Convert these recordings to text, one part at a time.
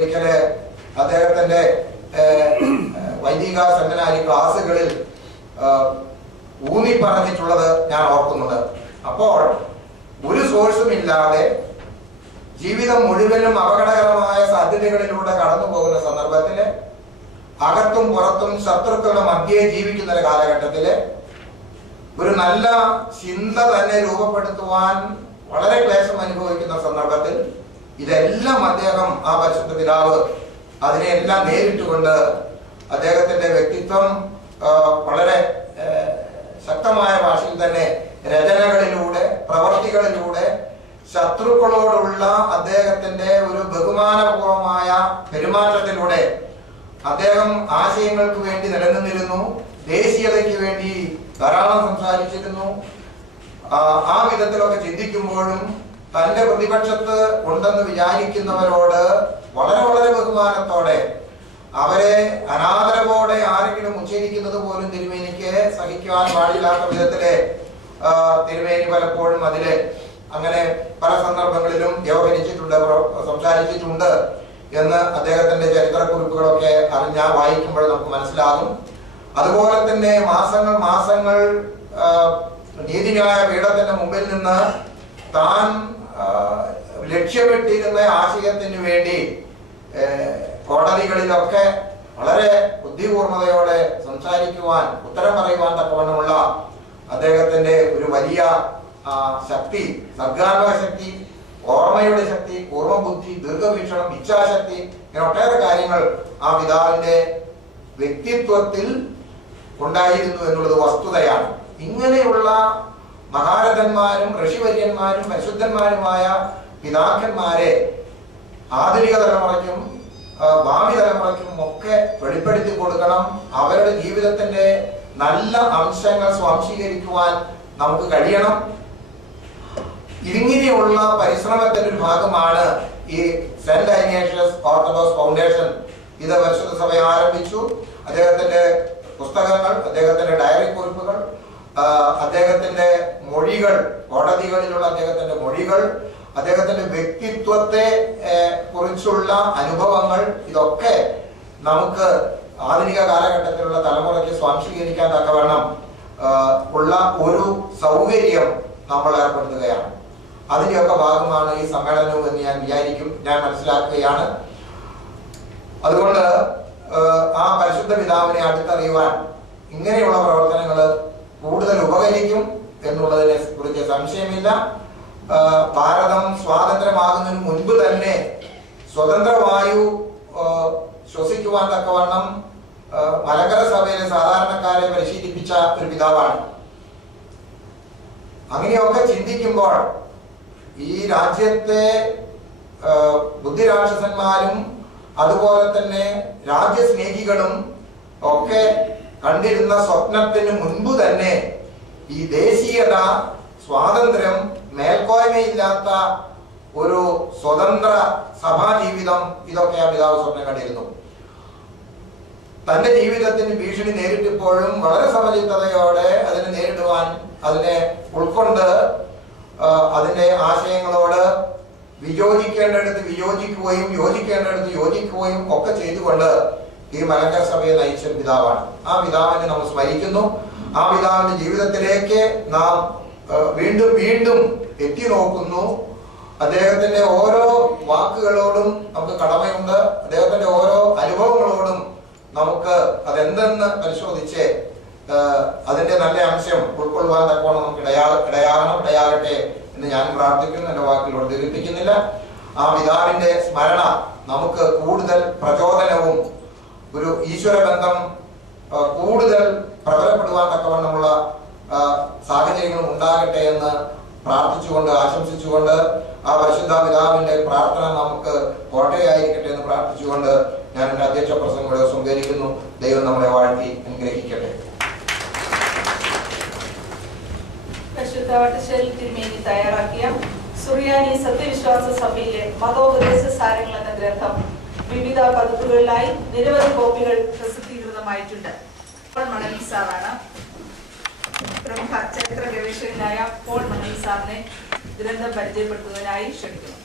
അദ്ദേഹത്തിന്റെ വൈദിക സെമിനാരി ക്ലാസുകളിൽ ഊന്നി പറഞ്ഞിട്ടുള്ളത് ഞാൻ ഓർക്കുന്നുണ്ട്. അപ്പോൾ ഒരു സോഴ്സും ഇല്ലാതെ ജീവിതം മുഴുവനും അപകടകരമായ സാധ്യതകളിലൂടെ കടന്നു പോകുന്ന സന്ദർഭത്തില്, അകത്തും പുറത്തും ശത്രുക്കളുടെ മധ്യേ ജീവിക്കുന്ന ഒരു കാലഘട്ടത്തില് ഒരു നല്ല ചിന്ത തന്നെ രൂപപ്പെടുത്തുവാൻ വളരെ ക്ലേശം അനുഭവിക്കുന്ന സന്ദർഭത്തിൽ ഇതെല്ലാം അദ്ദേഹം, ആ പരിശുദ്ധ പിതാവ് അതിനെല്ലാം നേരിട്ടുകൊണ്ട് അദ്ദേഹത്തിന്റെ വ്യക്തിത്വം വളരെ ശക്തമായ ഭാഷയിൽ തന്നെ രചനകളിലൂടെ, പ്രവർത്തികളിലൂടെ ശത്രുക്കളോടുള്ള അദ്ദേഹത്തിന്റെ ഒരു ബഹുമാനപൂർവമായ പെരുമാറ്റത്തിലൂടെ അദ്ദേഹം ആശയങ്ങൾക്ക് വേണ്ടി നിലനിന്നിരുന്നു. ദേശീയതയ്ക്ക് വേണ്ടി ധാരാളം സംസാരിച്ചിരുന്നു. ആ വിധത്തിലൊക്കെ ചിന്തിക്കുമ്പോഴും തന്റെ പ്രതിപക്ഷത്ത് ഉണ്ടെന്ന് വിചാരിക്കുന്നവരോട് വളരെ വളരെ ബഹുമാനത്തോടെ, അവരെ അനാദരവോടെ ആരെങ്കിലും ഉച്ചരിക്കുന്നത് പോലും തിരുമേനിക്ക് സഹിക്കുവാൻ പാടില്ലാത്ത വിധത്തില് തിരുമേനി പലപ്പോഴും അതില് അങ്ങനെ പല സന്ദർഭങ്ങളിലും വ്യവഹരിച്ചിട്ടുണ്ട്, സംസാരിച്ചിട്ടുണ്ട് എന്ന് അദ്ദേഹത്തിന്റെ ചരിത്രക്കുറിപ്പുകളൊക്കെ അറിഞ്ഞാൽ വായിക്കുമ്പോൾ നമുക്ക് മനസ്സിലാകും. അതുപോലെ തന്നെ മാസങ്ങൾ നീതിന്യായ പീഠത്തിന്റെ മുമ്പിൽ നിന്ന് താൻ ലക്ഷ്യമിട്ടിരുന്ന ആശയത്തിന് വേണ്ടി കോടതികളിലൊക്കെ വളരെ ബുദ്ധിപൂർണതയോടെ സംസാരിക്കുവാൻ, ഉത്തരം പറയുവാൻ തക്കവണ്ണമുള്ള അദ്ദേഹത്തിന്റെ ഒരു വലിയ ശക്തി, സർഗാത്മക ശക്തി, ഓർമ്മയുടെ ശക്തി, പൂർവ്വബുദ്ധി, ദീർഘവീക്ഷണം, ഇച്ഛാശക്തി, ഇങ്ങനെ ഒട്ടേറെ കാര്യങ്ങൾ ആ പിതാവിന്റെ വ്യക്തിത്വത്തിൽ ഉണ്ടായിരുന്നു എന്നുള്ളത് വസ്തുതയാണ്. ഇങ്ങനെയുള്ള മഹാരഥന്മാരും ഋഷിവര്യന്മാരും പരിശുദ്ധന്മാരുമായ പിതാക്കന്മാരെ ആധുനിക തലമുറയ്ക്കും ഭാവി തലമുറയ്ക്കും ഒക്കെ വെളിപ്പെടുത്തി കൊടുക്കണം. അവരുടെ ജീവിതത്തിന്റെ നല്ല അംശങ്ങൾ സ്വാംശീകരിക്കുവാൻ നമുക്ക് കഴിയണം. ഇങ്ങനെയുള്ള പരിശ്രമത്തിന്റെ ഒരു ഭാഗമാണ് ഈ സെന്റ് ഐഗ്നേഷ്യസ് ഓർത്തഡോക്സ് ഫൗണ്ടേഷൻ. ഇത് പരിശുദ്ധ സഭ ആരംഭിച്ചു. അദ്ദേഹത്തിന്റെ പുസ്തകങ്ങൾ, അദ്ദേഹത്തിന്റെ ഡയറി കുറിപ്പുകൾ, അദ്ദേഹത്തിന്റെ മൊഴികൾ, കോടതികളിലുള്ള അദ്ദേഹത്തിന്റെ മൊഴികൾ, അദ്ദേഹത്തിന്റെ വ്യക്തിത്വത്തെ കുറിച്ചുള്ള അനുഭവങ്ങൾ, ഇതൊക്കെ നമുക്ക് ആധുനിക കാലഘട്ടത്തിലുള്ള തലമുറയ്ക്ക് സ്വാംശീകരിക്കാൻ തക്കവണ്ണം ഉള്ള ഒരു സൗകര്യം നമ്മൾ ഏർപ്പെടുത്തുകയാണ്. അതിന്റെയൊക്കെ ഭാഗമാണ് ഈ സമ്മേളനവും എന്ന് ഞാൻ മനസ്സിലാക്കുകയാണ്. അതുകൊണ്ട് ആ പരിശുദ്ധ പിതാവിനെ അടുത്തറിയുവാൻ ഇങ്ങനെയുള്ള പ്രവർത്തനങ്ങൾ കൂടുതൽ ഉപകരിക്കും എന്നുള്ളതിനെ കുറിച്ച് സംശയമില്ല. ഭാരതം സ്വാതന്ത്ര്യമാകുന്നതിന് മുൻപ് തന്നെ സ്വതന്ത്ര വായു ശ്വസിക്കുവാൻ തക്കവണ്ണം മലങ്കര സഭയിലെ സാധാരണക്കാരെ പരിശീലിപ്പിച്ച ഒരു പിതാവാണ്. അങ്ങനെയൊക്കെ ചിന്തിക്കുമ്പോൾ ഈ രാജ്യത്തെ ബുദ്ധിരാക്ഷസന്മാരും അതുപോലെ തന്നെ രാജ്യസ്നേഹികളും ഒക്കെ കണ്ടിരുന്ന സ്വപ്നത്തിന് മുൻപ് തന്നെ ഈ ദേശീയത, സ്വാതന്ത്ര്യം, മേൽക്കോയ്മയില്ലാത്ത ഒരു സ്വതന്ത്ര സഭാ ജീവിതം, ഇതൊക്കെ ആ പിതാവ് സ്വപ്നം കണ്ടിരുന്നു. തന്റെ ജീവിതത്തിന് ഭീഷണി നേരിട്ടപ്പോഴും വളരെ സമചിത്തതയോടെ അതിനെ നേരിടുവാൻ, അതിനെ ഉൾക്കൊണ്ട് അതിന്റെ ആശയങ്ങളോട് വിയോജിക്കേണ്ടടുത്ത് വിയോജിക്കുകയും യോജിക്കേണ്ടടുത്ത് യോജിക്കുകയും ഒക്കെ ചെയ്തുകൊണ്ട് ഈ മലങ്കര സഭയെ നയിച്ച പിതാവാണ്. ആ പിതാവിനെ നമ്മൾ സ്മരിക്കുന്നു. ആ പിതാവിന്റെ ജീവിതത്തിലേക്ക് നാം വീണ്ടും വീണ്ടും എത്തി നോക്കുന്നു. അദ്ദേഹത്തിന്റെ ഓരോ വാക്കുകളോടും നമുക്ക് കടമയുണ്ട്. അദ്ദേഹത്തിന്റെ ഓരോ അനുഭവങ്ങളോടും നമുക്ക് അതെന്തെന്ന് പരിശോധിച്ച് അതിന്റെ നല്ല അംശം ഉൾക്കൊള്ളുവാൻ തക്കോണം നമുക്ക് ഇടയാകട്ടെ എന്ന് ഞാൻ പ്രാർത്ഥിക്കുന്നു. എന്റെ വാക്കുകളോട് ദീർഘിപ്പിക്കുന്നില്ല. ആ പിതാവിന്റെ സ്മരണ നമുക്ക് കൂടുതൽ പ്രചോദനവും ഒരു ഈശ്വര ബന്ധം കൂടുതൽ പ്രബലപ്പെടുവാൻ തക്കവണ്ണമുള്ള സാഹചര്യങ്ങളും ഉണ്ടാകട്ടെ എന്ന് പ്രാർത്ഥിച്ചുകൊണ്ട്, ആശംസിച്ചുകൊണ്ട്, ആ പരിശുദ്ധ പിതാവിന്റെ പ്രാർത്ഥന നമുക്ക് കോട്ടയായിരിക്കട്ടെ എന്ന് പ്രാർത്ഥിച്ചുകൊണ്ട് ഞാൻ എന്റെ അധ്യക്ഷ പ്രസംഗം സംഘടിക്കുന്നു. ദൈവം നമ്മളെ വാഴ്ത്തി അനുഗ്രഹിക്കട്ടെ. പരിശുദ്ധ വട്ടശ്ശേരി തിരുമേനി തയ്യാറാക്കിയ സുറിയാനി സത്യവിശ്വാസ സഭയിലെ മതോപദേശ സാരങ്ങൾ എന്ന ഗ്രന്ഥം വിവിധ പതിപ്പുകളിലായി നിരവധി കോപ്പികൾ പ്രസിദ്ധീകൃതമായിട്ടുണ്ട്. പോൾ മണലി സാറാണ്. പ്രമുഖ ചരിത്ര ഗവേഷകനായ പോൾ മണലി സാറിനെ ഗ്രന്ഥം പരിചയപ്പെടുത്തുന്നതിനായി ക്ഷണിക്കുന്നു.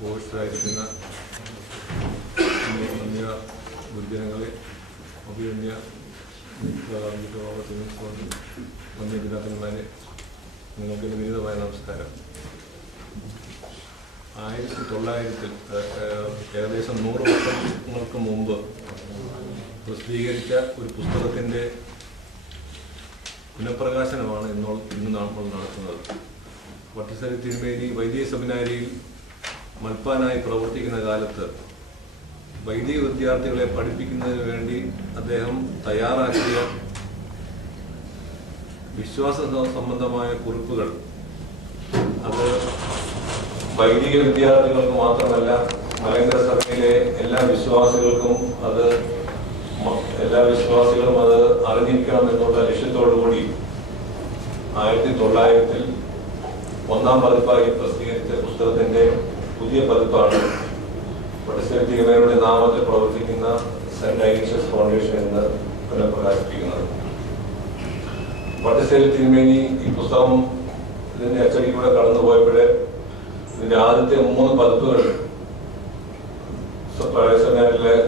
പോസ്റ്റായിരിക്കുന്ന ഗുരുജനങ്ങളെ അഭിനന്ദ പിതാക്കന്മാരെ, നിങ്ങൾക്ക് വിനീതമായ നമസ്കാരം. 1900 ഏകദേശം 100 വർഷങ്ങൾക്ക് മുമ്പ് പ്രസിദ്ധീകരിച്ച ഒരു പുസ്തകത്തിൻ്റെ പുനഃപ്രകാശനമാണ് ഇന്ന് നമ്മൾ നടത്തുന്നത്. വട്ടശ്ശേരി തിരുമേനി വൈദിക സെമിനാരിയിൽ മൽപ്പാനായി പ്രവർത്തിക്കുന്ന കാലത്ത് വൈദിക വിദ്യാർത്ഥികളെ പഠിപ്പിക്കുന്നതിന് വേണ്ടി അദ്ദേഹം തയ്യാറാക്കിയ വിശ്വാസ സംബന്ധമായ കുറിപ്പുകൾ അത് വൈദിക വിദ്യാർത്ഥികൾക്ക് മാത്രമല്ല, മലങ്കര സഭയിലെ എല്ലാ വിശ്വാസികൾക്കും അത് അറിഞ്ഞിരിക്കണം എന്നുള്ള ലക്ഷ്യത്തോടുകൂടി 1900 ഒന്നാം പതിപ്പായി പ്രസിദ്ധീകരിച്ച പുസ്തകത്തിന്റെ പുതിയ പതിപ്പാണ് വട്ടശ്ശേരി തിരുമേനിയുടെ നാമത്തിൽ പ്രവർത്തിക്കുന്ന സെന്റ് ഐഗ്നഷ്യസ് ഫൗണ്ടേഷൻ എന്ന് പുനഃപ്രകാശിപ്പിക്കുന്നത്. വട്ടശ്ശേരി തിരുമേനി ഈ പുസ്തകം ഇതിന്റെ അച്ചടിയിലൂടെ കടന്നുപോയപ്പോഴേ ഇതിന്റെ ആദ്യത്തെ 3 പതിപ്പുകൾ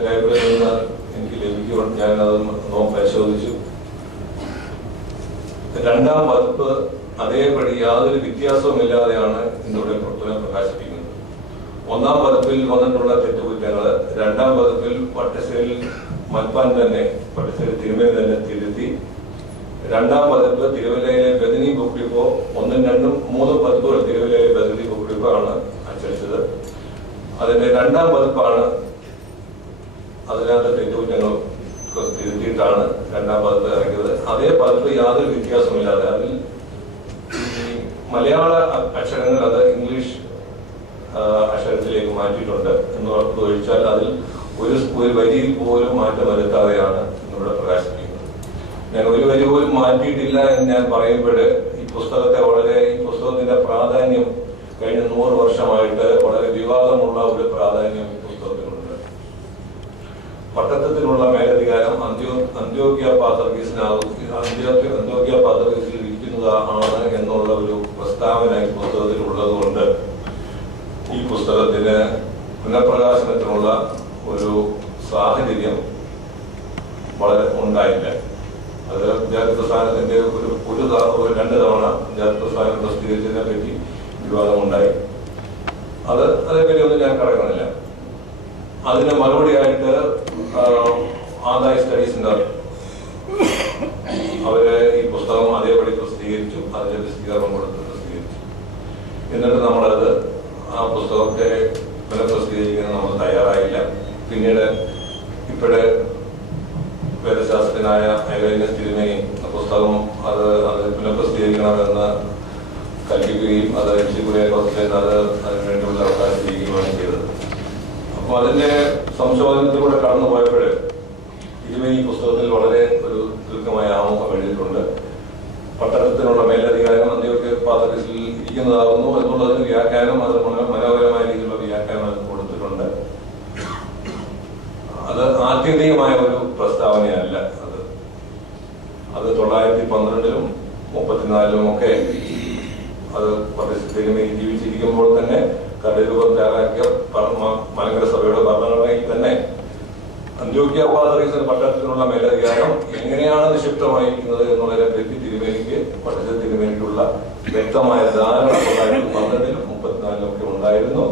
ലൈബ്രറിയിൽ നിന്ന് എനിക്ക് ലഭിക്കും. ഞാനത് പരിശോധിച്ചു. 2ാം പതിപ്പ് അതേപടി യാതൊരു വ്യത്യാസവുമില്ലാതെയാണ് ഇന്നിവിടെ പുനഃപ്രകാശിപ്പിക്കുന്നത്. 1ാം പതിപ്പിൽ വന്നിട്ടുള്ള തെറ്റുകുറ്റങ്ങൾ 2ാം പതിപ്പിൽ വട്ടശ്ശേരി മൽപ്പാൻ തന്നെ, വട്ടശ്ശേരി തിരുമേനി തന്നെ തിരുത്തി 2ാം പതിപ്പ് തിരുവല്ലയിലെ ബദനി ബുക്ക് ഡിപ്പോ 1ഉം 2ഉം 3ഉം പതിപ്പുകൾ തിരുവല്ലയിലെ ബദനി ബുക്ക് ഡിപ്പോ ആണ് അച്ചടിച്ചത്. അതിന്റെ 2ാം പതിപ്പാണ് അതിനകത്ത് തെറ്റുകുറ്റങ്ങൾ തിരുത്തിയിട്ടാണ് 2ാം പതിപ്പ് ഇറങ്ങിയത്. അതേ പതിപ്പ് യാതൊരു വ്യത്യാസമില്ലാതെ അതിൽ മലയാള അക്ഷരങ്ങൾ അത് ഇംഗ്ലീഷ് അക്ഷരത്തിലേക്ക് മാറ്റിയിട്ടുണ്ട് എന്ന് ഒഴിച്ചാൽ അതിൽ ഒരു വരിയിൽ പോലും മാറ്റം വരുത്താതെയാണ് ഇവിടെ പ്രകാശിപ്പിക്കുന്നത്. ഞാൻ ഒരു വരി പോലും മാറ്റിയിട്ടില്ല എന്ന് ഞാൻ പറയുമ്പോൾ ഈ പുസ്തകത്തിന്റെ പ്രാധാന്യം കഴിഞ്ഞ 100 വർഷമായിട്ട് വളരെ വിവാദമുള്ള ഒരു പ്രാധാന്യം ഈ പുസ്തകത്തിനുണ്ട്. പട്ടത്തത്തിനുള്ള മേലധികാരം അന്ത്യോക്യ പാത്രീസിൽ ഇരിക്കുന്നതാണ് എന്നുള്ള ഒരു പ്രസ്താവന ഈ പുസ്തകത്തിൽ ഉള്ളതുകൊണ്ട് ഈ പുസ്തകത്തിന് പുനഃപ്രകാശനത്തിനുള്ള ഒരു സാഹചര്യം വളരെ ഉണ്ടായില്ല. അത് ജാതിപ്രസ്ഥാനത്തിന്റെ ഒരു 2 തവണ ജാതിപ്രസ്ഥാനം പ്രസിദ്ധീകരിച്ചതിനെ പറ്റി വിവാദമുണ്ടായി. അതേപറ്റി ഒന്നും ഞാൻ കടക്കുന്നില്ല. അതിന് മറുപടിയായിട്ട് ആദായ സ്റ്റഡി സെന്റർ അവര് ഈ പുസ്തകം അതേപടി പ്രസിദ്ധീകരിച്ചു. അതിന്റെ പ്രസിദ്ധീകരണം കൊടുത്ത് പ്രസിദ്ധീകരിച്ചു. എന്നിട്ട് നമ്മളത് ആ പുസ്തകത്തെ പുനഃപ്രസിദ്ധീകരിക്കാൻ നമ്മൾ തയ്യാറായില്ല. പിന്നീട് ഇപ്പോഴെ വേദശാസ്ത്രജ്ഞനായ ഐഗ്നഷ്യസ് തിരുമേനി പുസ്തകം അത് പുനഃപ്രസിദ്ധീകരിക്കണമെന്ന് കൽപ്പിക്കുകയും അത് അതിനുവേണ്ടിയുള്ള അവകാശം ചെയ്യുകയുമാണ് ചെയ്തത്. അപ്പോൾ അതിന്റെ സംശോധനത്തിലൂടെ കടന്നു പോയപ്പോൾ തിരുമേനി പുസ്തകത്തിൽ വളരെ ഒരു ദീർഘമായ ആമുഖം എഴുതിയിട്ടുണ്ട്. പട്ടണത്തിനുള്ള മേലധികാരം അന്ത്യോക്യ പാത്രീസിൽ ഇരിക്കുന്നതാകുന്നു എന്നുള്ളതിന് വ്യാഖ്യാനം, അത് മനോഹരമായ രീതിയിലുള്ള വ്യാഖ്യാനം കൊടുത്തിട്ടുണ്ട്. അത് ആത്യന്തികമായ ഒരു പ്രസ്താവനയല്ല. അത് 912-ലും 34-ലും ഒക്കെ അത് തിരുമേനി ജീവിച്ചിരിക്കുമ്പോൾ തന്നെ കടരൂപം തയ്യാറാക്കിയ മലങ്കര സഭയുടെ ഭരണഘടനയിൽ തന്നെ അന്ത്യോക്യ പാത്രീസിന് പട്ടണത്തിനുള്ള മേലധികാരം എങ്ങനെയാണ് നിക്ഷിപ്തമായിരിക്കുന്നത് എന്നുള്ളതിനെ പറ്റി തിരുമേനിക്കുള്ള വ്യക്തമായ ധാരണ 912-ലും 34-ലും ഒക്കെ ഉണ്ടായിരുന്നു.